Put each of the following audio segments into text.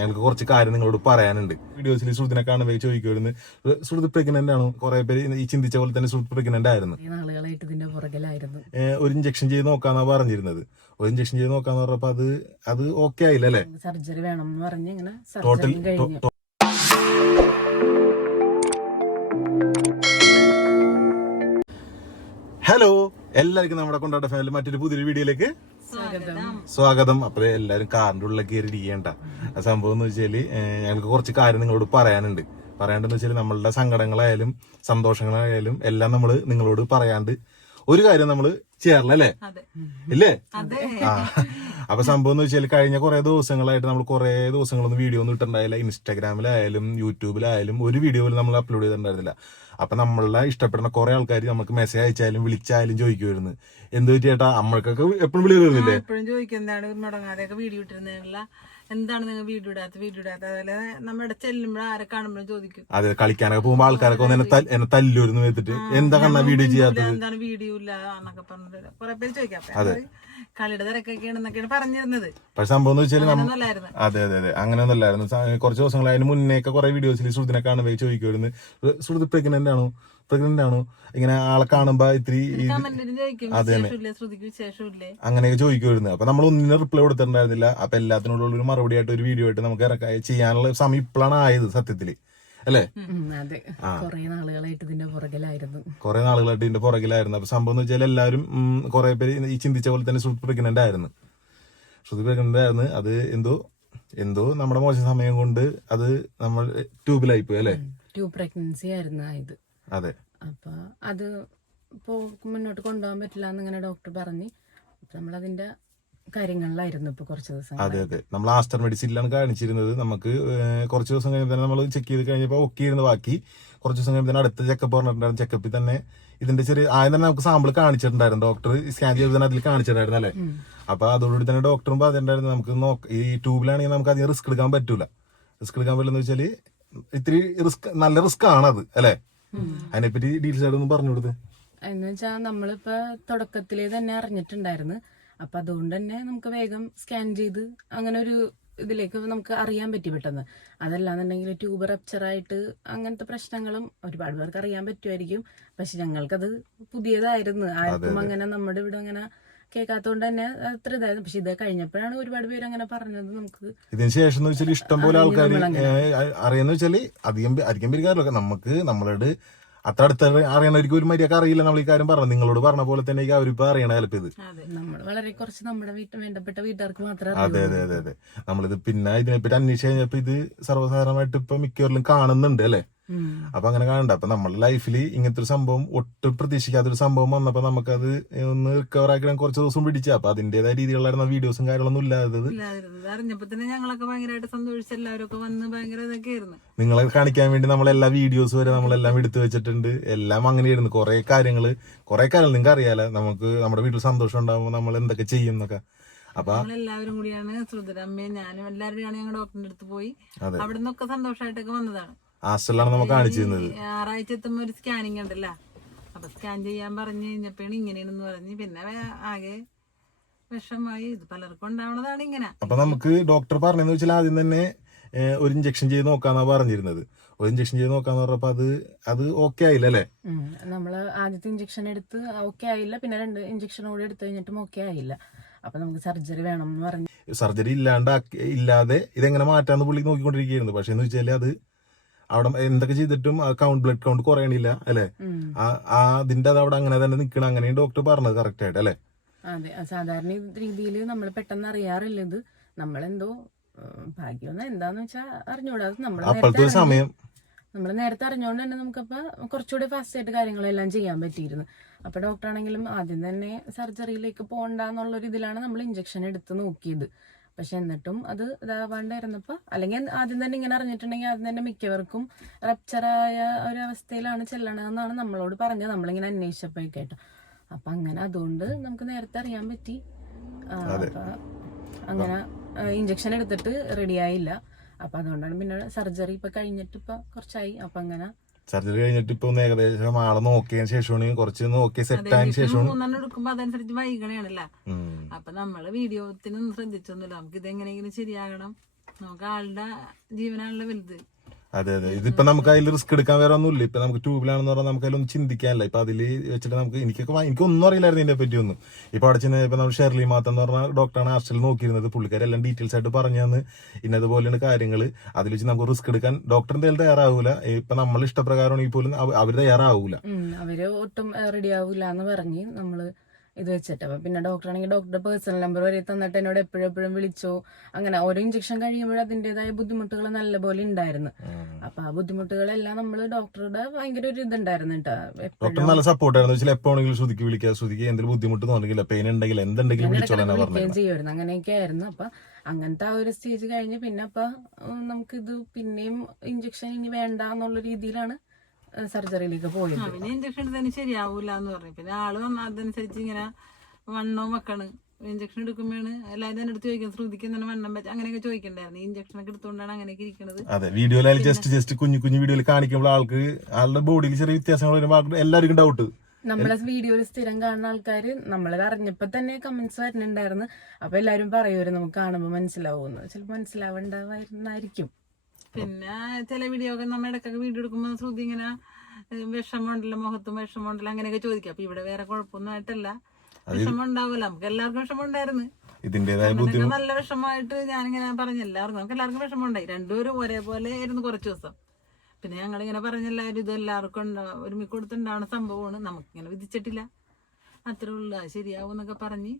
ഞങ്ങൾക്ക് കുറച്ച് കാര്യം നിങ്ങളോട് പറയാനുണ്ട്. വീഡിയോസിൽ സുഹൃത്തിനെ കാണുമ്പോൾ ചോദിക്കുമായിരുന്നു ശ്രുതി പ്രഗ്നന്റ് ആണോ. കുറെ പേര് ഈ ചിന്തിച്ച പോലെ തന്നെ സുഹൃത്ത് പ്രഗ്നന്റ് ആയിരുന്നു. ഈ നാളുകളായിട്ട് ഇതിന്റെ പുറകിലായിരുന്നു. ഏഹ് ഒരു ഇഞ്ചക്ഷൻ ചെയ്ത് നോക്കാന്നാ പറഞ്ഞിരുന്നത്. ഒരു ഇഞ്ചക്ഷൻ ചെയ്ത് നോക്കാന്ന് പറഞ്ഞപ്പോ അത് അത് ഓക്കെ ആയില്ല അല്ലേ? സർജറി വേണം എന്ന് പറഞ്ഞ് ഇങ്ങനെ ടോട്ടൽ ഹലോ എല്ലാവർക്കും നമ്മുടെ കൊണ്ടാട്ട ഫാമിലി മറ്റൊരു പുതിയൊരു വീഡിയോയിലേക്ക് സ്വാഗതം. സ്വാഗതം. അപ്പൊ എല്ലാരും കാറിന്റെ ഉള്ളിൽ കയറി ഇരിക്കേണ്ട ആ സംഭവം എന്ന് വെച്ചാൽ ഞങ്ങൾക്ക് കുറച്ച് കാര്യം നിങ്ങളോട് പറയാനുണ്ട്. പറയാണ്ടെന്ന് വെച്ചാൽ നമ്മളുടെ സങ്കടങ്ങളായാലും സന്തോഷങ്ങളായാലും എല്ലാം നമ്മൾ നിങ്ങളോട് പറയാണ്ട് ഒരു കാര്യം നമ്മൾ ചേർന്നല്ലേ അതെ. ഇല്ലേ? അതെ. ആ. അപ്പൊ സംഭവം എന്ന് വെച്ചാൽ കഴിഞ്ഞ കുറെ ദിവസങ്ങളായിട്ട് നമ്മൾ കുറെ ദിവസങ്ങളൊന്നും വീഡിയോ ഒന്നും ഇട്ടുണ്ടായില്ല ഇൻസ്റ്റാഗ്രാമിലായാലും യൂട്യൂബിലായാലും ഒരു വീഡിയോ പോലും നമ്മൾ അപ്ലോഡ് ചെയ്തിട്ടുണ്ടായിരുന്നില്ല. അപ്പൊ നമ്മളെ ഇഷ്ടപ്പെടുന്ന കുറെ ആൾക്കാർ നമുക്ക് മെസ്സേജ് അയച്ചാലും വിളിച്ചാലും ചോദിക്കുമായിരുന്നു എന്ത് ചേട്ടാ നമ്മൾക്കൊക്കെ എപ്പോഴും വിളി വരുന്നില്ലേ എപ്പോഴും ചോദിക്കുന്നതാണ് മുടങ്ങാതെയൊക്കെ വീഡിയോ ഇട്ടിരുന്നില്ല എന്താണ് നിങ്ങൾ വീഡിയോ ഇടാത്ത വീഡിയോ ഇടാത്ത അതുപോലെ നമ്മുടെ ചെല്ലുമ്പോൾ ആരെ കാണുമ്പോഴും ചോദിക്കും. അതെ കളിക്കാനൊക്കെ പോകുമ്പോ ആൾക്കാരൊക്കെ ഒന്ന് എന്നെ തല്ലൂരുന്നു വെച്ചിട്ട്. എന്താ കണ്ണ വീഡിയോ ചെയ്യാത്തത്? എന്താണ് വീഡിയോ ഇല്ല എന്നൊക്കെ പറഞ്ഞിട്ട് കുറെ പേര് ചോദിക്കാം. ഞങ്ങൾ കളിയുടെ തിരക്കൊക്കെയാണെന്നൊക്കെയാണ് പറഞ്ഞിരുന്നത്. പക്ഷെ സംഭവം എന്ന് വെച്ചാൽ അതെ അതെ അതെ. അങ്ങനെയൊന്നും അല്ലായിരുന്നു കുറച്ച് ദിവസങ്ങൾ അതിന് മുന്നേക്കെ കുറെ വീഡിയോസിൽ ശ്രുതിനെ കാണുമ്പോൾ ചോദിക്കുമായിരുന്നു ശ്രുതി പ്രഗ്നന്റ് ആണോ? പ്രഗ്നന്റ് ആണോ? ഇങ്ങനെ ആളെ കാണുമ്പോ ഇത്തിരി അതെ അങ്ങനെയൊക്കെ ചോദിക്കുമായിരുന്നു അപ്പൊ നമ്മൾ ഒന്നിനും റിപ്ലൈ കൊടുത്തിട്ടുണ്ടായിരുന്നില്ല. അപ്പൊ എല്ലാത്തിനോടുള്ള ഒരു മറുപടി ആയിട്ട് ഒരു വീഡിയോ ആയിട്ട് നമുക്ക് ഇറക്കാൻ ചെയ്യാനുള്ള സമയം ഇപ്പോഴാണ് ആയത് സത്യത്തിൽ. അല്ലേ? അതെ. കുറെ നാളുകളായിട്ട് ഇതിന്റെ പുറകിലായിരുന്നു. കുറെ നാളുകളായിട്ട് ഇതിന്റെ പുറകിലായിരുന്നു. അപ്പൊ സംഭവം എന്ന് വെച്ചാൽ എല്ലാവരും കുറെ പേര് ഈ ചിന്തിച്ച പോലെ തന്നെ ശ്രുതി പ്രഗ്നന്റ് ആയിരുന്നു. ശ്രുതി പ്രഗ്നന്റ് ആയിരുന്നു. അത് എന്തോ എന്തോ നമ്മുടെ മോശം സമയം കൊണ്ട് അത് നമ്മൾ ട്യൂബിലായി പോയി അല്ലേ? ട്യൂബ് പ്രഗ്നൻസി ആയിരുന്നു ഇത്. അതെ. അപ്പൊ അത് ഇപ്പോ മുന്നോട്ട് കൊണ്ടുപോകാൻ പറ്റില്ല എന്ന് ഇങ്ങനെ ഡോക്ടർ പറഞ്ഞ്. അപ്പൊ നമ്മളതിന്റെ കാര്യങ്ങളിലായിരുന്നു ഇപ്പൊ കുറച്ച് ദിവസം അതെ അതെ. നമ്മൾ ആസ്റ്റർ മെഡിസിനിലാണ് കാണിച്ചിരുന്നത്. നമുക്ക് കുറച്ച് ദിവസം കഴിയുമ്പോൾ തന്നെ നമ്മൾ ചെക്ക് ചെയ്ത് കഴിഞ്ഞപ്പോൾ ഓക്കെ ഇരുന്ന് ബാക്കി. കുറച്ച് ദിവസം കഴിയുമ്പോൾ തന്നെ അടുത്ത ചെക്കപ്പ് പറഞ്ഞിട്ടുണ്ടായിരുന്നു. ചെക്കപ്പിൽ തന്നെ ഇതിന്റെ ചെറിയ ആദ്യം തന്നെ നമുക്ക് സാമ്പിൾ കാണിച്ചിട്ടുണ്ടായിരുന്നു. ഡോക്ടർ സ്കാൻ ചെയ്ത് തന്നെ അതിൽ കാണിച്ചിട്ടുണ്ടായിരുന്നു അല്ലേ? അപ്പൊ അതോടുകൂടി തന്നെ ഡോക്ടറും പറഞ്ഞിട്ടുണ്ടായിരുന്നു നമുക്ക് നോക്ക ഈ ട്യൂബിലാണെങ്കിൽ നമുക്ക് അധികം റിസ്ക് എടുക്കാൻ പറ്റൂല. റിസ്ക് എടുക്കാൻ പറ്റില്ലെന്ന് വെച്ചാൽ ഇത്തിരി റിസ്ക് നല്ല റിസ്ക് ആണത് അല്ലേ? അതിനെപ്പറ്റി ഡീറ്റെയിൽസ് ആയിട്ടൊന്ന് പറഞ്ഞു കൊടുത്ത് എന്ന് വെച്ചാൽ നമ്മളിപ്പോ തുടക്കത്തിലേ തന്നെ അറിഞ്ഞിട്ടുണ്ടായിരുന്നു. അപ്പൊ അതുകൊണ്ട് തന്നെ നമുക്ക് വേഗം സ്കാൻ ചെയ്ത് അങ്ങനെ ഒരു ഇതിലേക്ക് നമുക്ക് അറിയാൻ പറ്റി പെട്ടെന്ന്. അതല്ലാന്നുണ്ടെങ്കിൽ ട്യൂബ് റപ്ചറായിട്ട് അങ്ങനത്തെ പ്രശ്നങ്ങളും ഒരുപാട് പേർക്ക് അറിയാൻ പറ്റുമായിരിക്കും. പക്ഷെ ഞങ്ങൾക്കത് പുതിയതായിരുന്നു. ആർക്കും അങ്ങനെ നമ്മുടെ ഇവിടെ അങ്ങനെ കേൾക്കാത്തതുകൊണ്ട് തന്നെ അത്ര ഇതായിരുന്നു. പക്ഷെ ഇത് കഴിഞ്ഞപ്പോഴാണ് ഒരുപാട് പേര് അങ്ങനെ പറഞ്ഞത് നമുക്ക് ഇതിന് ശേഷം വെച്ചാൽ ഇഷ്ടം പോലെ ആൾക്കാർ. അറിയാന്ന് വെച്ചാൽ അധികം അധികം നമുക്ക് നമ്മളോട് അത്ര അടുത്ത് അറിയണവർക്ക് ഒരു മര്യാദ അറിയില്ല നമ്മൾ ഈ കാര്യം പറഞ്ഞു നിങ്ങളോട് പറഞ്ഞ പോലെ തന്നെ അവരിപ്പോ അറിയണ ഹെൽപ്പ് ചെയ്ത്. വളരെ കുറച്ച് നമ്മുടെ വേണ്ടപ്പെട്ട വീട്ടുകാർക്ക് മാത്രമേ അതെ അതെ അതെ അതെ. നമ്മളിത് പിന്നെ ഇതിനെപ്പറ്റി അന്വേഷിച്ച് കഴിഞ്ഞപ്പോ ഇത് സർവസാധാരണമായിട്ട് ഇപ്പൊ മിക്കവരിലും കാണുന്നുണ്ട് അല്ലെ. അപ്പൊ അങ്ങനെ കാണണ്ട. അപ്പൊ നമ്മുടെ ലൈഫിൽ ഇങ്ങനത്തെ ഒരു സംഭവം ഒട്ടും പ്രതീക്ഷിക്കാത്തൊരു സംഭവം വന്നപ്പോ നമുക്കത് ഒന്ന് റിക്കവർ ആക്കാൻ കുറച്ച് ദിവസം പിടിച്ച. അപ്പൊ അതിന്റേതായ രീതിയിലുള്ള വീഡിയോസും കാര്യങ്ങളൊന്നും ഇല്ലാത്തത്. അറിഞ്ഞപ്പോ തന്നെ ഞങ്ങളൊക്കെ ഭയങ്കരമായിട്ട് സന്തോഷിച്ച് എല്ലാവരും ഒക്കെ വന്ന് ഭയങ്കര ഇതൊക്കെ ആയിരുന്നു നിങ്ങളെ കാണിക്കാൻ വേണ്ടി നമ്മളെല്ലാ വീഡിയോസ് വരെ നമ്മളെല്ലാം എടുത്തു വെച്ചിട്ടുണ്ട്. എല്ലാം അങ്ങനെയായിരുന്നു. കുറെ കാര്യങ്ങൾ കുറെ കാര്യങ്ങൾ നിങ്ങൾക്ക് അറിയാലോ. നമുക്ക് നമ്മുടെ വീട്ടിൽ സന്തോഷം ഉണ്ടാകുമ്പോൾ നമ്മൾ എന്തൊക്കെ ചെയ്യും എന്നൊക്കെ. അപ്പൊ ഞങ്ങളെല്ലാവരും കൂടിയാണ് ശ്രുതരമ്മയും ഞാനും എല്ലാവരുടെയാണ് ഞങ്ങൾ ഡോക്ടറിന്റെ അടുത്ത് പോയി. അവിടെ നിന്നൊക്കെ സന്തോഷമായിട്ടൊക്കെ വന്നതാണ്. ഹാസ്റ്റലിലാണ് നമുക്ക് കാണിച്ചിരുന്നത്. ഞായറാഴ്ച എത്തുമ്പോ ഒരു സ്കാനിങ് ഉണ്ടല്ലോ. അപ്പൊ സ്കാൻ ചെയ്യാൻ പറഞ്ഞു കഴിഞ്ഞപ്പോഴാണ് ഇങ്ങനെയാണെന്ന് പറഞ്ഞു പിന്നെ ആകെ വിഷമായി ഇത് പലർക്കും ഉണ്ടാവണതാണ് ഇങ്ങനെ. അപ്പൊ നമുക്ക് ഡോക്ടർ പറഞ്ഞെന്ന് വെച്ചാൽ ആദ്യം തന്നെ ഒരു ഇഞ്ചക്ഷൻ ചെയ്ത് നോക്കാന്നാ പറഞ്ഞിരുന്നത്. ഒരു ഇഞ്ചക്ഷൻ ചെയ്ത് നോക്കാന്ന് പറഞ്ഞപ്പോ അത് അത് ഓക്കെ ആയില്ല അല്ലേ. നമ്മൾ ആദ്യത്തെ ഇഞ്ചക്ഷൻ എടുത്ത് ഓക്കെ ആയില്ല. പിന്നെ രണ്ട് ഇഞ്ചക്ഷൻ കൂടി എടുത്തു കഴിഞ്ഞിട്ടും ഓക്കെ ആയില്ല. അപ്പൊ നമുക്ക് സർജറി വേണം എന്ന് പറഞ്ഞു. സർജറി ഇല്ലാണ്ട് ഇല്ലാതെ ഇതെങ്ങനെ മാറ്റാന്ന് പുള്ളി നോക്കിക്കൊണ്ടിരിക്കുകയായിരുന്നു. പക്ഷെ എന്ന് വെച്ചാൽ അത് അവിടെ എന്തൊക്കെ ചെയ്തിട്ടും ആ കൗണ്ട് ബ്ലഡ് കൗണ്ട് കുറയണില്ല അല്ലെ? ആ അതിന്റെ അത് അവിടെ അങ്ങനെ തന്നെ നിക്കണം. അങ്ങനെയും ഡോക്ടർ പറഞ്ഞത് കറക്റ്റ് ആയിട്ട് അല്ലെ? അതെ സാധാരണ രീതിയിൽ നമ്മൾ പെട്ടെന്ന് അറിയാറില്ല ഇത്. നമ്മളെന്തോ ഭാഗ്യം എന്താന്ന് വെച്ചാൽ അറിഞ്ഞൂടാ. നമ്മളെ സമയം. നമ്മൾ നേരത്തെ അറിഞ്ഞുകൊണ്ട് തന്നെ നമുക്കപ്പോ കുറച്ചുകൂടി ഫാസ്റ്റ് ആയിട്ട് കാര്യങ്ങളെല്ലാം ചെയ്യാൻ പറ്റിയിരുന്നു. അപ്പൊ ഡോക്ടർ ആണെങ്കിലും ആദ്യം തന്നെ സർജറിയിലേക്ക് പോകണ്ടെന്നുള്ളൊരു ഇതിലാണ് നമ്മൾ ഇഞ്ചക്ഷൻ എടുത്ത് നോക്കിയത്. പക്ഷെ എന്നിട്ടും അത് ഇതാവാണ്ടായിരുന്നപ്പോൾ അല്ലെങ്കിൽ ആദ്യം തന്നെ ഇങ്ങനെ അറിഞ്ഞിട്ടുണ്ടെങ്കിൽ ആദ്യം തന്നെ മിക്കവർക്കും റപ്ചറായ ഒരു അവസ്ഥയിലാണ് ചെല്ലണതെന്നാണ് നമ്മളോട് പറഞ്ഞത്. നമ്മളിങ്ങനെ അന്വേഷിച്ചപ്പോ കേട്ടോ. അപ്പൊ അങ്ങനെ അതുകൊണ്ട് നമുക്ക് നേരത്തെ അറിയാൻ പറ്റി. അങ്ങനെ ഇഞ്ചക്ഷൻ എടുത്തിട്ട് റെഡിയായില്ല അപ്പൊ അതുകൊണ്ടാണ് പിന്നെ സർജറി ഇപ്പൊ കഴിഞ്ഞിട്ട് ഇപ്പൊ കുറച്ചായി. അപ്പൊ അങ്ങനെ സർജറി കഴിഞ്ഞിട്ട് ഇപ്പൊ ഒന്ന് ഏകദേശം ആളെ നോക്കിയതിന് ശേഷമാണ് കുറച്ച് നോക്കി സെറ്റ് ആയതിനു ശേഷമാണ്. മൂന്നെണ്ണം എടുക്കുമ്പോ അതനുസരിച്ച് വൈകണയാണല്ലോ. അപ്പൊ നമ്മൾ വീഡിയോത്തിനൊന്നും ശ്രദ്ധിച്ചൊന്നുമില്ല. നമുക്ക് ഇത് എങ്ങനെയെങ്കിലും ശരിയാകണം? നമുക്ക് ആളുടെ ജീവനാണല്ലോ വലുത്. അതെ അതെ. ഇതിപ്പോ നമുക്ക് അതിൽ റിസ്ക് എടുക്കാൻ വേറെ ഒന്നുമില്ല. ഇപ്പൊ നമുക്ക് ട്യൂബിലാണെന്ന് പറഞ്ഞാൽ നമുക്ക് അതിലൊന്നും ചിന്തിക്കാനില്ല. ഇപ്പൊ അതിൽ വെച്ചിട്ട് നമുക്ക് എനിക്കൊക്കെ എനിക്കൊന്നും അറിയില്ലായിരുന്നു ഇതിനെ പറ്റി ഒന്നും. ഇപ്പൊ അവിടെ ചെന്ന് ഇപ്പൊ നമ്മൾ ഷെർലി മാത്ത എന്ന് പറഞ്ഞ ഡോക്ടറാണ് ഹാസ്റ്റലിൽ നോക്കിയിരുന്നത്. പുള്ളിക്കാരെല്ലാം ഡീറ്റെയിൽസ് ആയിട്ട് പറഞ്ഞു തന്ന് കാര്യങ്ങൾ അതിൽ വെച്ച് നമുക്ക് റിസ്ക് എടുക്കാൻ ഡോക്ടർ എന്തായാലും തയ്യാറാവൂല. ഇപ്പൊ നമ്മൾ ഇഷ്ടപ്രകാരമാണെങ്കിൽ പോലും അവർ തയ്യാറാവൂല. അവർ ഒട്ടും റെഡി ആവൂല എന്ന് പറഞ്ഞ് നമ്മൾ ഇത് വെച്ചിട്ട്. അപ്പൊ പിന്നെ ഡോക്ടറാണെങ്കിൽ ഡോക്ടറുടെ പേഴ്സണൽ നമ്പർ വരെ തന്നിട്ട് എന്നോട് എപ്പോഴും എപ്പോഴും വിളിച്ചോ. അങ്ങനെ ഓരോ ഇഞ്ചക്ഷൻ കഴിയുമ്പോഴും അതിന്റെതായ ബുദ്ധിമുട്ടുകൾ നല്ലപോലെ ഉണ്ടായിരുന്നു. അപ്പൊ ആ ബുദ്ധിമുട്ടുകളെല്ലാം നമ്മൾ ഡോക്ടറുടെ ഭയങ്കര ഒരു ഇതുണ്ടായിരുന്നു കേട്ടോ. നല്ല സപ്പോർട്ടായിരുന്നു എപ്പോഴെങ്കിലും ശ്രുതിക്ക് വിളിക്കുക ശ്രുതിക്ക് എന്തെങ്കിലും ബുദ്ധിമുട്ട് പെയിൻ ഉണ്ടെങ്കിൽ എന്തുണ്ടെങ്കിലും വിളിക്കുകയും ചെയ്യുമായിരുന്നു. അങ്ങനെയൊക്കെ ആയിരുന്നു. അപ്പൊ അങ്ങനത്തെ ആ ഒരു സ്റ്റേജ് കഴിഞ്ഞ് പിന്നെ അപ്പൊ നമുക്കിത് പിന്നെയും ഇഞ്ചക്ഷൻ ഇനി വേണ്ട എന്നുള്ള രീതിയിലാണ് സർജറിയിലേക്ക് പോയത് ആ പിന്നെ ഇഞ്ചക്ഷൻ എടുത്തതിന് ശരിയാവൂല എന്ന് പറഞ്ഞു. പിന്നെ ആൾ വന്നതനുസരിച്ച് ഇങ്ങനെ വണ്ണവും വെക്കണ്. ഇഞ്ചക്ഷൻ എടുക്കുമ്പോഴാണ് എല്ലാവരും തന്നെ എടുത്ത് ചോദിക്കുന്നത്. ശ്രുതിക്ക് തന്നെ വണ്ണം വെച്ച് അങ്ങനെയൊക്കെ ചോദിക്കണ്ടായിരുന്നു. ഇഞ്ചക്ഷൻ ഒക്കെ എടുത്തുകൊണ്ടാണ് അങ്ങനെയൊക്കെ ഇരിക്കുന്നത് അതെ വീഡിയോയിൽ ജസ്റ്റ് ജസ്റ്റ് കുഞ്ഞു കുഞ്ഞു വീഡിയോയിൽ കാണിക്കുമ്പോൾ ആൾക്ക് ആളുടെ ബോഡിയിൽ ചെറിയ വ്യത്യാസങ്ങൾ വരുമ്പോൾ എല്ലാവർക്കും ഡൗട്ട് നമ്മളെ വീഡിയോയിൽ സ്ഥിരം കാണുന്ന ആൾക്കാര് നമ്മളത് അറിഞ്ഞപ്പോ തന്നെ കമന്റ്സ് വരുന്നുണ്ടായിരുന്നു. അപ്പൊ എല്ലാരും പറയുമായിരുന്നു നമുക്ക് കാണുമ്പോ മനസ്സിലാവുമെന്ന്. ചിലപ്പോ മനസ്സിലാവണ്ടാവായിരുന്നായിരിക്കും പിന്നെ ചില വീഡിയോ ഒക്കെ നമ്മ ഇടയ്ക്കൊക്കെ വീഡിയോ എടുക്കുമ്പോൾ ശ്രുതി ഇങ്ങനെ വിഷമമുണ്ടല്ലോ മുഖത്തും വിഷമമുണ്ടല്ലോ അങ്ങനെയൊക്കെ ചോദിക്കാം. അപ്പൊ ഇവിടെ വേറെ കുഴപ്പമൊന്നും ആയിട്ടല്ല വിഷമം ഉണ്ടാവില്ല നമുക്ക് എല്ലാവർക്കും വിഷമം ഉണ്ടായിരുന്നു ഇതിന്റേതായ ബുദ്ധിമുട്ട് നല്ല വിഷമമായിട്ട് ഞാനിങ്ങനെ പറഞ്ഞു എല്ലാവർക്കും നമുക്ക് എല്ലാവർക്കും വിഷമമുണ്ടായി. രണ്ടുപേരും ഒരേപോലെ ആയിരുന്നു കുറച്ച് ദിവസം. പിന്നെ ഞങ്ങളിങ്ങനെ പറഞ്ഞ എല്ലാവരും ഇത് എല്ലാവർക്കും ഒരുമിക്ക് ഒരുമി കൊടുത്തുണ്ടാവുന്ന സംഭവമാണ്. നമുക്കിങ്ങനെ വിധിച്ചിട്ടില്ല. അത്രേ ഉള്ളു. ശരിയാവും എന്നൊക്കെ പറഞ്ഞ്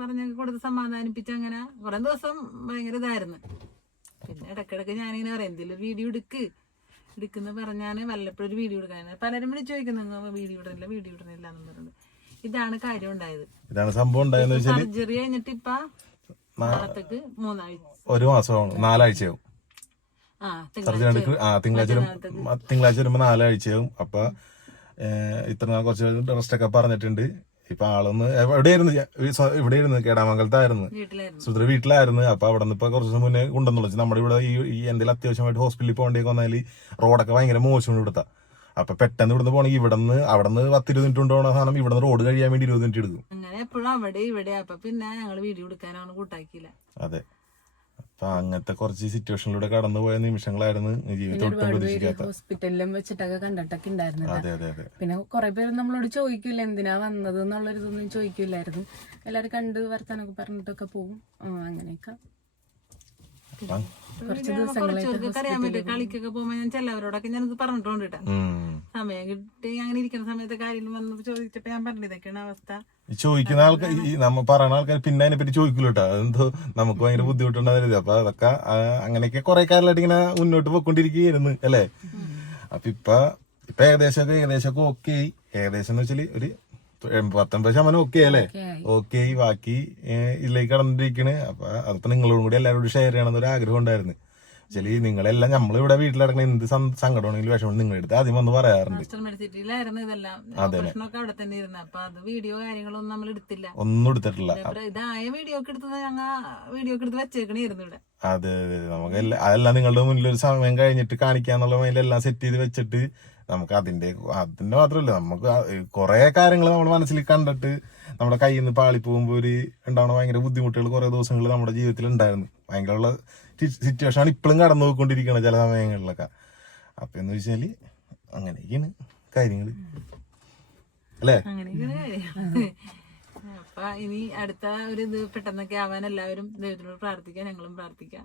പറഞ്ഞൊക്കെ കൊടുത്ത് സമാധാനിപ്പിച്ച് അങ്ങനെ കുറെ ദിവസം ഭയങ്കര ഇതായിരുന്നു. പിന്നെ ഇടയ്ക്കിടയ്ക്ക് ഞാനിങ്ങനെ പറയാം എന്തെങ്കിലും വീഡിയോ എടുക്ക്. എടുക്കുന്ന പറഞ്ഞാൽ വല്ലപ്പോഴും ഒരു വീഡിയോ എടുക്കാൻ. പലരും വിളിച്ച് ചോദിക്കുന്നു വീഡിയോ ഇടുന്നില്ല വീഡിയോ ഇടുന്നില്ല എന്ന് പറയുന്നത് ഇതാണ് കാര്യം ഉണ്ടായത്. ഇതാണ് സംഭവം വെച്ചാൽ സർജറി കഴിഞ്ഞിട്ട് ഇപ്പൊ നാളത്തേക്ക് മൂന്നാഴ്ച. ഒരു മാസമാണ് നാലാഴ്ചയാവും. സർജറി തിങ്കളാഴ്ച ആ തിങ്കളാഴ്ച വരുമ്പോ നാലാഴ്ചയാവും. അപ്പൊ ഇത്ര നാൾ കുറച്ച് റെസ്റ്റ് ഒക്കെ പറഞ്ഞിട്ടുണ്ട്. ഇപ്പൊ ആളൊന്ന് എവിടെയായിരുന്നു ഇവിടെയായിരുന്നു കേടാമംഗലത്തായിരുന്നു. വീട്ടിലായിരുന്നു. സുധൃ വീട്ടിലായിരുന്നു. അപ്പൊ അവിടെ നിന്ന് ഇപ്പൊ കുറച്ച് ദിവസം മുന്നേ കൊണ്ടുവന്നുള്ളൂ വെച്ചാൽ നമ്മുടെ ഇവിടെ ഈ ഈ എന്തെങ്കിലും അത്യാവശ്യമായിട്ട് ഹോസ്പിറ്റലിൽ പോകേണ്ടി വന്നാൽ റോഡൊക്കെ ഭയങ്കര മോശമാണ് ഇവിടുത്തെ. അപ്പൊ പെട്ടെന്ന് ഇവിടുന്ന് പോകണമെങ്കിൽ ഇവിടെ നിന്ന് അവിടെ നിന്ന് പത്ത് ഇരുപത് മിനിറ്റ് കൊണ്ടുപോകണ സാധനം ഇവിടെ നിന്ന് റോഡ് കഴിയാൻ വേണ്ടി ഇരുപത് മിനിറ്റ് എടുക്കും. അങ്ങനെ എപ്പോഴും അവിടെ ഇവിടെ. അപ്പൊ പിന്നെ ഞങ്ങൾ വീഡിയോ എടുക്കാനാണ് കൂട്ടാക്കിയില്ല. അതെ. അപ്പൊ അങ്ങനത്തെ കുറച്ച് സിറ്റുവേഷനിലൂടെ കടന്നു പോയ നിമിഷങ്ങളായിരുന്നു ജീവിതത്തിൽ ഒട്ടും ഒരുപാട് പ്രതീക്ഷിക്കാത്ത. ഹോസ്പിറ്റലിലും വെച്ചിട്ടൊക്കെ കണ്ടിട്ടൊക്കെ ഉണ്ടായിരുന്നു അതെ അതെ അതെ. പിന്നെ കുറെ പേര് നമ്മളോട് ചോദിക്കില്ല എന്തിനാ വന്നത് എന്നുള്ളൊരു ഇതൊന്നും ചോദിക്കില്ലായിരുന്നു. എല്ലാരും കണ്ട് വർത്താനൊക്കെ പറഞ്ഞിട്ടൊക്കെ പോകും അങ്ങനെയൊക്കെ. കുറച്ച് ദിവസങ്ങളായിട്ട് കുറച്ചൊക്കെ അറിയാൻ പറ്റും കളിക്കൊക്കെ പോകുമ്പോ ഞാൻ ചിലവരോടൊക്കെ ഞാനിത് പറഞ്ഞിട്ടുണ്ട് കേട്ടോ. സമയം കിട്ടി. അങ്ങനെ ഇരിക്കുന്ന സമയത്ത് കാര്യം വന്ന് ചോദിച്ചപ്പോ ഞാൻ പറഞ്ഞു ഇതൊക്കെയാണ് അവസ്ഥ. ഈ ചോദിക്കുന്ന ആൾക്കാർ ഈ നമ്മ പറയുന്ന ആൾക്കാർ പിന്നെ അതിനെ പറ്റി ചോദിക്കില്ല കേട്ടോ അതെന്തോ നമുക്ക് ഭയങ്കര ബുദ്ധിമുട്ടുണ്ടാവരുത്. അപ്പൊ അതൊക്കെ അങ്ങനെയൊക്കെ കുറെ കാലമായിട്ട് ഇങ്ങനെ മുന്നോട്ട് പോയിക്കൊണ്ടിരിക്കുകയായിരുന്നു അല്ലേ? അപ്പൊ ഇപ്പൊ ഇപ്പൊ ഏകദേശമൊക്കെ ഏകദേശമൊക്കെ ഓക്കെ ആയി ഏകദേശം എന്ന് വെച്ചാൽ ഒരു പത്തൊമ്പത് ശതമാനം ഓക്കെ അല്ലേ? ഓക്കെ ആയി ബാക്കി ഇതിലേക്ക് കടന്നിരിക്കണ്. അപ്പൊ അതിപ്പോ നിങ്ങളോടും കൂടി എല്ലാവരോടും ഷെയർ ചെയ്യണം എന്നൊരു ആഗ്രഹം ഉണ്ടായിരുന്നു. വെച്ചാൽ നിങ്ങളെല്ലാം നമ്മളിവിടെ വീട്ടിലിറങ്ങണ എന്ത് സങ്കടം സങ്കടമാണെങ്കിലും വിഷമം നിങ്ങളുടെ അടുത്ത് ആദ്യം വന്ന് പറയാറുണ്ട്. അത്. വീഡിയോ കാര്യങ്ങളൊന്നും നമ്മൾ എടുത്തില്ല. ഒന്നും എടുത്തിട്ടില്ല. ഇതായ വീഡിയോ എടുത്തത് വീഡിയോ എടുത്ത് ഇവിടെ. അതെ അതെ നമുക്ക് എല്ലാ- അതെല്ലാം നിങ്ങളുടെ മുന്നിൽ ഒരു സമയം കഴിഞ്ഞിട്ട് കാണിക്കാന്നുള്ള മൈൻഡിലെല്ലാം സെറ്റ് ചെയ്ത് വെച്ചിട്ട് നമുക്ക് അതിന്റെ അതിന്റെ മാത്രമല്ല നമുക്ക് കുറെ കാര്യങ്ങൾ നമ്മുടെ മനസ്സിൽ കണ്ടിട്ട് നമ്മുടെ കയ്യിൽ നിന്ന് പാളി പോകുമ്പോൾ ഒരു ഉണ്ടാവണ ഭയങ്കര ബുദ്ധിമുട്ടുകൾ കുറെ ദിവസങ്ങൾ നമ്മുടെ ജീവിതത്തിൽ ഉണ്ടായിരുന്നു. ഭയങ്കരമുള്ള സിറ്റുവേഷൻ ആണ് ഇപ്പോഴും കടന്നു പോയിക്കൊണ്ടിരിക്കുന്നത് ചില സമയങ്ങളിലൊക്കെ. അപ്പൊ എന്ന് വെച്ചാൽ അങ്ങനെയൊക്കെയാണ് കാര്യങ്ങൾ അല്ലേ? അപ്പൊ ഇനി അടുത്ത ഒരു ഇത് പെട്ടെന്നൊക്കെ ആവാൻ എല്ലാവരും ദൈവത്തിനോട് പ്രാർത്ഥിക്കാം ഞങ്ങളും പ്രാർത്ഥിക്കാം.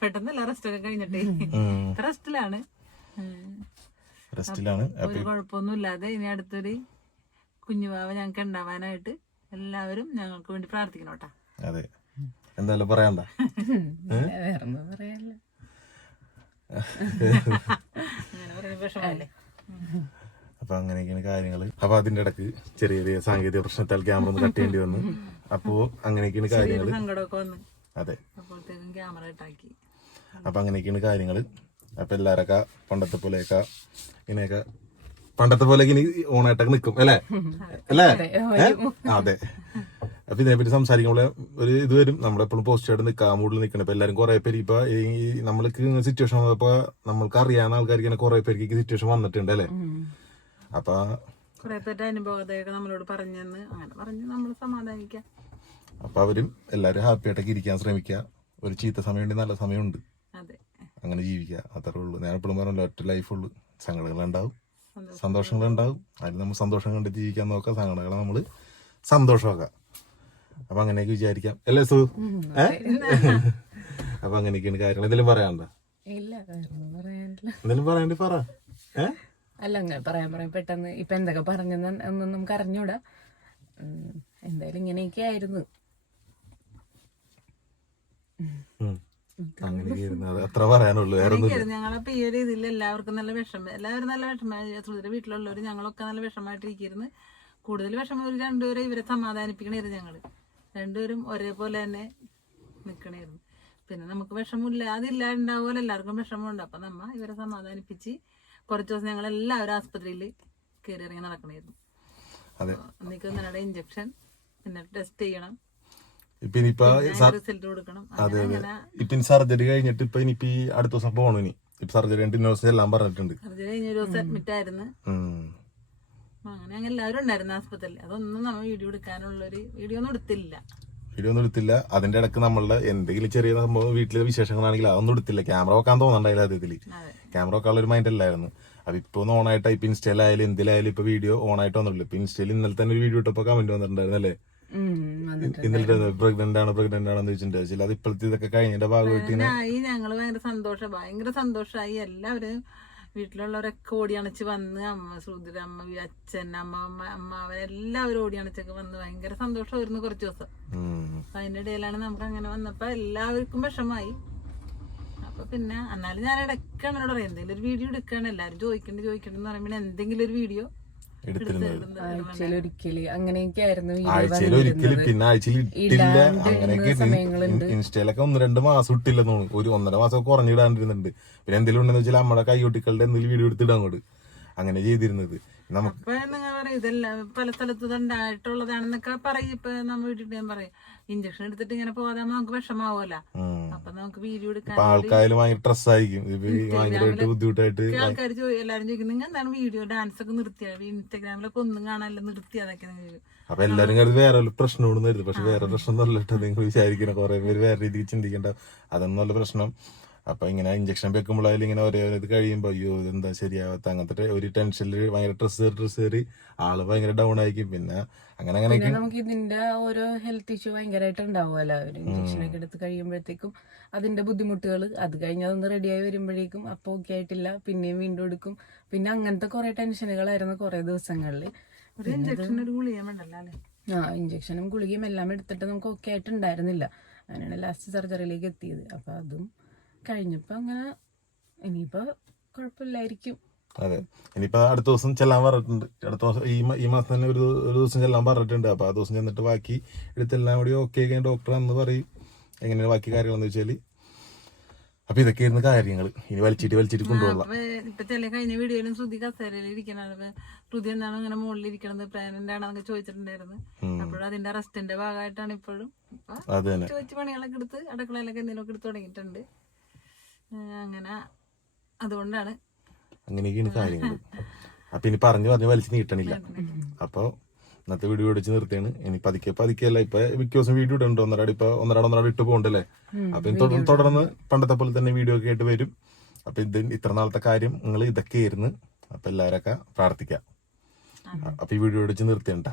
പെട്ടെന്നല്ല റെസ്റ്റ് ഒക്കെ കഴിഞ്ഞിട്ടേ. റെസ്റ്റിലാണ് റെസ്റ്റിലാണ് ഒരു കുഴപ്പമൊന്നും ഇല്ലാതെ ഇനി അടുത്തൊരു കുഞ്ഞുവാവ ഞങ്ങൾക്ക് ഉണ്ടാവാനായിട്ട് എല്ലാവരും ഞങ്ങൾക്ക് വേണ്ടി പ്രാർത്ഥിക്കണം കേട്ടാ. അതെ. എന്തായാലും പറയണ്ട അപ്പൊ അങ്ങനെയൊക്കെയാണ് കാര്യങ്ങൾ. അപ്പൊ അതിന്റെ ഇടയ്ക്ക് ചെറിയ ചെറിയ സാങ്കേതിക പ്രശ്നത്താൽ ക്യാമറ ഒന്ന് കട്ട് ചെയ്യേണ്ടി വന്നു. അപ്പോ അങ്ങനെയൊക്കെയാണ് കാര്യങ്ങൾ. വന്ന്. അതെ. അപ്പോഴത്തേക്കും ക്യാമറ ഇട്ടാക്കി. അപ്പൊ അങ്ങനെയൊക്കെയാണ് കാര്യങ്ങൾ. അപ്പൊ എല്ലാരൊക്കെ പണ്ടത്തെ പോലെയൊക്കെ ഇങ്ങനെയൊക്കെ പണ്ടത്തെ പോലെ ഇനി ഓണായിട്ടൊക്കെ നിക്കും അല്ലേ? അല്ലേ? അതെ. അപ്പൊ ഇതിനെപ്പറ്റി സംസാരിക്കുമ്പോൾ ഒരു ഇത് വരും. നമ്മളെപ്പോഴും പോസ്റ്റ് ആയിട്ട് നിൽക്കാൻ മൂടിൽ നിൽക്കണം. ഇപ്പൊ എല്ലാവരും കുറെ പേര് ഇപ്പൊ ഈ നമ്മൾക്ക് സിറ്റുവേഷൻ വന്നപ്പോ നമ്മൾക്ക് അറിയാവുന്ന ആൾക്കാർക്ക് ഇങ്ങനെ കുറെ പേർക്ക് സിറ്റുവേഷൻ വന്നിട്ടുണ്ട് അല്ലേ? അപ്പൊ കുറെ പേരുടെ അനുഭവതയൊക്കെ നമ്മളോട് പറഞ്ഞെന്ന് അങ്ങനെ പറഞ്ഞ് നമ്മൾ സമാധാനിക്കാം. അപ്പൊ അവരും എല്ലാരും ഹാപ്പി ആയിട്ടൊക്കെ ഇരിക്കാൻ ശ്രമിക്ക ഒരു ചീത്ത സമയമുണ്ട് നല്ല സമയമുണ്ട്. അങ്ങനെ ജീവിക്ക അത്രേ ഉള്ളൂ. ഞാൻ എപ്പോഴും പറഞ്ഞല്ലോ ഒറ്റ ലൈഫുള്ളൂ സങ്കടങ്ങളുണ്ടാവും സന്തോഷങ്ങൾ സന്തോഷങ്ങളുണ്ടാവും അതിൽ നമ്മൾ സന്തോഷം കണ്ടിട്ട് ജീവിക്കാൻ നോക്കാം. സങ്കടങ്ങളെ നമ്മൾ സന്തോഷമാക്കാം. അപ്പൊ അങ്ങനെയൊക്കെ വിചാരിക്കാം. അല്ലേ സു? അപ്പൊ അങ്ങനെയൊക്കെയാണ് കാര്യങ്ങൾ. എന്തെങ്കിലും പറയാനുണ്ടോ? എന്തെങ്കിലും പറയണ്ടി പറ. അല്ല അങ്ങനെ പറയാൻ പറയാം പെട്ടെന്ന് ഇപ്പൊ എന്തൊക്കെ പറഞ്ഞെന്ന് ഒന്നും നമുക്ക് അറിഞ്ഞൂടാ. എന്തായാലും ഇങ്ങനെയൊക്കെ ആയിരുന്നു. അത്ര പറയാനുള്ളൂ. ഞങ്ങളപ്പോ ഈ ഒരു ഇതിൽ എല്ലാവർക്കും നല്ല വിഷമം. എല്ലാവരും നല്ല വിഷമമായി. ശ്രുതിയുടെ വീട്ടിലുള്ളവർ ഞങ്ങളൊക്കെ നല്ല വിഷമമായിട്ടിരിക്കുന്നു. കൂടുതൽ വിഷമം ഒരു രണ്ടുപേരെ ഇവരെ സമാധാനിപ്പിക്കണായിരുന്നു ഞങ്ങൾ. രണ്ടുപേരും ഒരേപോലെ തന്നെ നിൽക്കണായിരുന്നു പിന്നെ നമുക്ക് വിഷമമില്ല അതില്ല ഉണ്ടാവുമല്ലോ എല്ലാവർക്കും വിഷമമുണ്ട്. അപ്പം നമ്മ ഇവരെ സമാധാനിപ്പിച്ച് കുറച്ച് ദിവസം ഞങ്ങൾ എല്ലാവരും ആസ്പത്രിയിൽ കയറി ഇറങ്ങി നടക്കണായിരുന്നു. അതെ. ഒന്നിക്ക് നിങ്ങളുടെ ഇഞ്ചക്ഷൻ പിന്നെ ടെസ്റ്റ് ചെയ്യണം. റിസൾട്ട് കൊടുക്കണം. ഇനി സർജറി കഴിഞ്ഞിട്ട് ഇപ്പൊ ഇനിയിപ്പോ അടുത്ത ദിവസം പോകണു ഇനി. സർജറി കഴിഞ്ഞിട്ട് എല്ലാം പറഞ്ഞിട്ടുണ്ട്. സർജറി കഴിഞ്ഞ ഒരു ദിവസം അഡ്മിറ്റ് ആയിരുന്നു. അങ്ങനെ അങ്ങനെ എല്ലാവരും ഉണ്ടായിരുന്നു ആസ്പത്രിയിൽ. അതൊന്നും നമ്മൾ വീഡിയോ എടുക്കാനുള്ളൊരു വീഡിയോ ഒന്നും എടുത്തില്ല. വീഡിയോ ഒന്നും എടുത്തില്ല. അതിന്റെ ഇടയ്ക്ക് നമ്മളുടെ എന്തെങ്കിലും ചെറിയ സംഭവം വീട്ടിലെ വിശേഷങ്ങളാണെങ്കിൽ അതൊന്നും എടുത്തില്ല. ക്യാമറ വെക്കാൻ തോന്നണ്ടായില്ല അതെ. ക്യാമറ വെക്കാനുള്ള ഒരു മൈൻഡ് അല്ലായിരുന്നു. അപ്പൊ ഇപ്പൊ ഒന്ന് ഓണായിട്ട് ഇപ്പൊ ഇൻസ്റ്റയിലായാലും എന്തിലായാലും ഇപ്പൊ വീഡിയോ ഓൺ ആയിട്ട് വന്നിട്ടില്ല. ഇപ്പൊ ഇൻസ്റ്റയിൽ ഇന്നലെ തന്നെ ഒരു വീഡിയോ ഇട്ടപ്പോ കമന്റ് വന്നിട്ടുണ്ടായിരുന്നു അല്ലേ ഉം, വന്നിട്ടുണ്ട് ഇന്നലെ പ്രഗ്നന്റ് ആണ് പ്രഗ്നന്റ് ആണെന്ന് ചോദിച്ചിട്ടുണ്ട്. അത് ഇപ്പോഴത്തെ ഇതൊക്കെ കഴിഞ്ഞതിന്റെ ഭാഗമായിട്ട് ഞങ്ങൾ ഭയങ്കര സന്തോഷം. ഭയങ്കര സന്തോഷമായി എല്ലാവരും വീട്ടിലുള്ളവരൊക്കെ ഓടിയണച്ച് വന്ന് അമ്മ ശ്രുതിര അമ്മ അച്ഛൻ അമ്മ അമ്മ അവരെല്ലാവരും ഓടിയണച്ചൊക്കെ വന്ന് ഭയങ്കര സന്തോഷമായിരുന്നു കുറച്ച് ദിവസം. അതിന്റെ ഇടയിലാണ് നമുക്ക് അങ്ങനെ വന്നപ്പോ എല്ലാവർക്കും വിഷമായി അപ്പൊ പിന്നെ എന്നാലും ഞാൻ ഇടയ്ക്ക് എന്നോട് പറയാം എന്തെങ്കിലും ഒരു വീഡിയോ എടുക്കാണ് എല്ലാവരും ചോദിക്കണ്ട് ചോദിക്കണ്ടെന്ന് പറയുമ്പോൾ എന്തെങ്കിലും ഒരു വീഡിയോ എടുത്തിരുന്നത്. ആഴ്ചയിൽ ഒരിക്കൽ അങ്ങനെയൊക്കെ ആയിരുന്നു വീഡിയോ ആഴ്ചയിൽ ഒരിക്കലും പിന്നെ ആഴ്ചയിൽ ഇട്ടില്ല അങ്ങനെയൊക്കെ. ഇൻസ്റ്റയിലൊക്കെ ഒന്ന് രണ്ട് മാസം ഇട്ടില്ലെന്ന് തോന്നുന്നു. ഒരു ഒന്നര മാസം കുറഞ്ഞിടാണ്ടിരുന്നുണ്ട് പിന്നെ എന്തെങ്കിലും ഉണ്ടെന്ന് വെച്ചാൽ നമ്മുടെ കൈയൊട്ടിക്കളുടെ എന്തെങ്കിലും വീഡിയോ എടുത്തിടാൻ അങ്ങോട്ട്. അങ്ങനെ ചെയ്തിരുന്നത്. നമുക്ക് ഇതെല്ലാം പല സ്ഥലത്ത് ഉണ്ടായിട്ടുള്ളതാണെന്നൊക്കെ പറയും. ഇപ്പൊ നമ്മൾ വീട്ടിൽ ഞാൻ പറയും ഇഞ്ചക്ഷൻ എടുത്തിട്ട് ഇങ്ങനെ പോകാതെ നമുക്ക് വിഷമാവുമല്ല ആൾക്കാര് ഭയങ്കര ഡ്രസ് ആയിരിക്കും ഇത് ഭയങ്കരമായിട്ട് ബുദ്ധിമുട്ടായിട്ട് ആൾക്കാർ എല്ലാരും ചോദിക്കും നിങ്ങൾ എന്താണ് വീഡിയോ ഡാൻസ് ഒക്കെ നിർത്തിയത് ഇൻസ്റ്റാഗ്രാമിലൊക്കെ ഒന്നും കാണാനല്ല നിർത്തിയതൊക്കെ. അപ്പൊ എല്ലാരും കരുതി വേറെ പ്രശ്നമൊന്നും കരുത്. പക്ഷെ വേറെ പ്രശ്നം ഒന്നുമല്ല കേട്ടോ നിങ്ങൾ വിചാരിക്കണം കുറെ പേര് വേറെ രീതിക്ക് ചിന്തിക്കേണ്ട. അതൊന്നുമല്ല പ്രശ്നം. അപ്പൊ ഇങ്ങനെ ഇഞ്ചക്ഷൻ വെക്കുമ്പോഴായാലും ഇങ്ങനെ ഒരേ ഇത് കഴിയുമ്പോ അയ്യോ ഇതെന്താ ശരിയാവാത്ത? അങ്ങനത്തെ ഒരു ടെൻഷനിൽ ഭയങ്കര ഡ്രസ് ഡ്രസ് കയറി ആൾ ഭയങ്കര ഡൗൺ ആയിരിക്കും. പിന്നെ അങ്ങനെ അങ്ങനെ നമുക്ക് ഇതിന്റെ ഓരോ ഹെൽത്ത് ഇഷ്യൂ ഭയങ്കരമായിട്ട് ഉണ്ടാവുമല്ലോ ഒരു ഇഞ്ചക്ഷൻ ഒക്കെ എടുത്ത് കഴിയുമ്പോഴത്തേക്കും അതിന്റെ ബുദ്ധിമുട്ടുകൾ അത് കഴിഞ്ഞ് അതൊന്ന് റെഡിയായി വരുമ്പോഴേക്കും അപ്പൊ ഓക്കെ ആയിട്ടില്ല. പിന്നെയും വീണ്ടും എടുക്കും. പിന്നെ അങ്ങനത്തെ കുറെ ടെൻഷനുകളായിരുന്നു കുറെ ദിവസങ്ങളിൽ ഒരു ഇഞ്ചക്ഷൻ ഒരു ഗുളിക വേണ്ടല്ലോ അല്ലെ? ആ ഇഞ്ചക്ഷനും ഗുളികയും എല്ലാം എടുത്തിട്ട് നമുക്ക് ഓക്കെ ആയിട്ടുണ്ടായിരുന്നില്ല. അങ്ങനെയാണ് ലാസ്റ്റ് സർജറിയിലേക്ക് എത്തിയത്. അപ്പൊ അതും കഴിഞ്ഞപ്പോ അങ്ങനെ ഇനിയിപ്പോ കുഴപ്പമില്ലായിരിക്കും അതെ. ഇനിയിപ്പോ അടുത്ത ദിവസം ചെല്ലാൻ പറഞ്ഞിട്ടുണ്ട്. അടുത്ത ദിവസം ഈ ഈ മാസം തന്നെ ഒരു ഒരു ദിവസം ചെല്ലാൻ പറഞ്ഞിട്ടുണ്ട്. അപ്പൊ ആ ദിവസം ചെന്നിട്ട് ബാക്കി എടുത്തെല്ലാം കൂടി ഓക്കെ ആക്കാൻ ഡോക്ടർ അന്ന് പറയും എങ്ങനെയാണ് ബാക്കി കാര്യങ്ങളെന്ന് വെച്ചാൽ അപ്പൊ ഇതൊക്കെയായിരുന്നു കാര്യങ്ങൾ ഇനി വലിച്ചിട്ട് വലിച്ചിട്ട് കൊണ്ടുപോകാം. ഇപ്പൊ ചില കഴിഞ്ഞ വീഡിയോയിലും ശ്രുതി കസേരയിൽ ഇരിക്കണത് ശ്രുതി എന്താണ് ഇങ്ങനെ മുകളിൽ ഇരിക്കണത്. പ്രഗ്നന്റ് ആണെന്നൊക്കെ ചോദിച്ചിട്ടുണ്ടായിരുന്നു. അപ്പോഴും അതിന്റെ റെസ്റ്റിന്റെ ഭാഗമായിട്ടാണ് ഇപ്പോഴും. ചോദിച്ച് പണികളൊക്കെ എടുത്ത് അടുക്കളയിലൊക്കെ എന്തെങ്കിലും എടുത്ത് തുടങ്ങിയിട്ടുണ്ട്. അങ്ങനെ അതുകൊണ്ടാണ് അങ്ങനെയൊക്കെയാണ് കാര്യങ്ങൾ അപ്പൊ ഇനി പറഞ്ഞു പറഞ്ഞ് വലിച്ചു നീട്ടണില്ല. അപ്പൊ ഇന്നത്തെ വീഡിയോ അടിച്ച് നിർത്തിയാണ്. ഇനി പതുക്കെ പതുക്കെ അല്ല? ഇപ്പൊ മിക്ക ദിവസം വീഡിയോ ഇടുന്നുണ്ട്. ഒന്നരാട് ഇപ്പൊ ഒന്നരാട് ഒന്നരാട് ഇട്ട് പോകണ്ടല്ലേ? അപ്പൊ തുടർന്ന് തുടർന്ന് പണ്ടത്തെ പോലെ തന്നെ വീഡിയോ ഒക്കെ ആയിട്ട് വരും. അപ്പൊ ഇത് ഇത്ര നാളത്തെ കാര്യം നിങ്ങൾ ഇതൊക്കെ ആയിരുന്നു. അപ്പൊ എല്ലാവരൊക്കെ പ്രാർത്ഥിക്കാം. അപ്പൊ ഈ വീഡിയോ അടിച്ച് നിർത്തിയണ്ട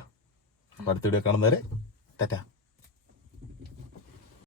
അപ്പൊ അടുത്ത വീഡിയോ കാണുന്നവരെ ടാറ്റാ.